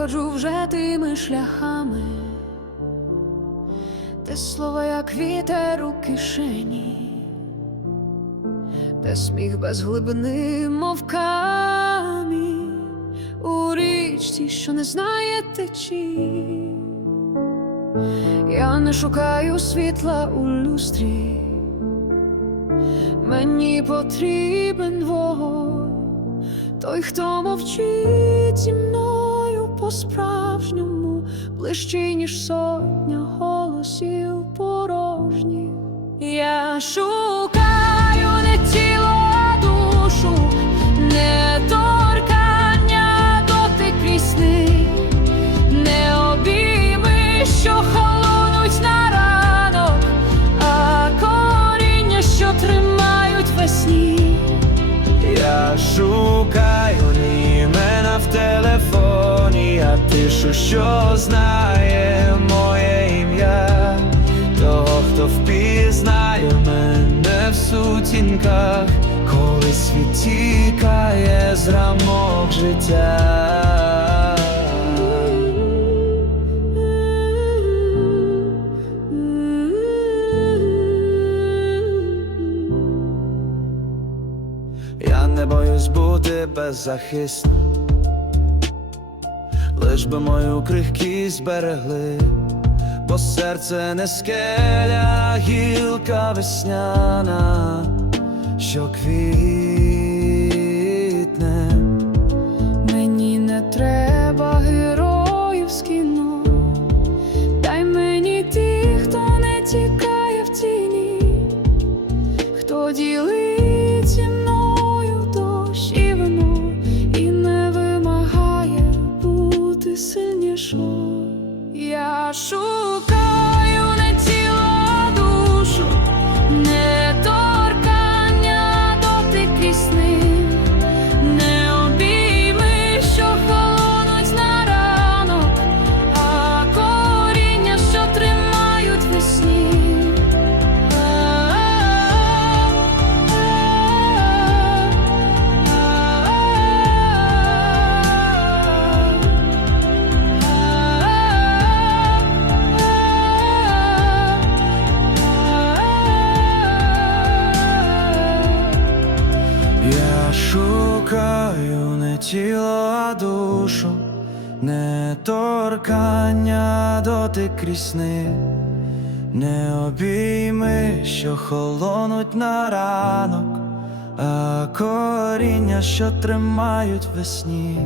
ходжу вже тими шляхами, де слова, як вітер у кишені, де сміх без глибини, мов камінь у річці, що не знає течії. Я не шукаю світла у люстрі, мені потрібен вогонь, той, хто мовчить зі по-справжньому, ближчий, ніж сотня голосів порожніх. Я шукаю не тіло, а душу, не торкання дотик крісни, не обійми, що холонуть на ранок, а коріння, що тримають весні. Я шукаю тишу, що знає моє ім'я, того, хто впізнає мене в сутінках, коли світ тікає з рамок життя. Я не боюсь бути беззахисним, лиш би мою крихкість берегли, бо серце не скеля, гілка весняна, що квітне. Мені не треба героїв з кіно, дай мені тих, хто не тікає в тіні, хто ділить сильнішою. Я шукаю Шукаю не тіло, а душу, не торкання дотик крісни, не обійми, що холонуть на ранок, а коріння, що тримають весні.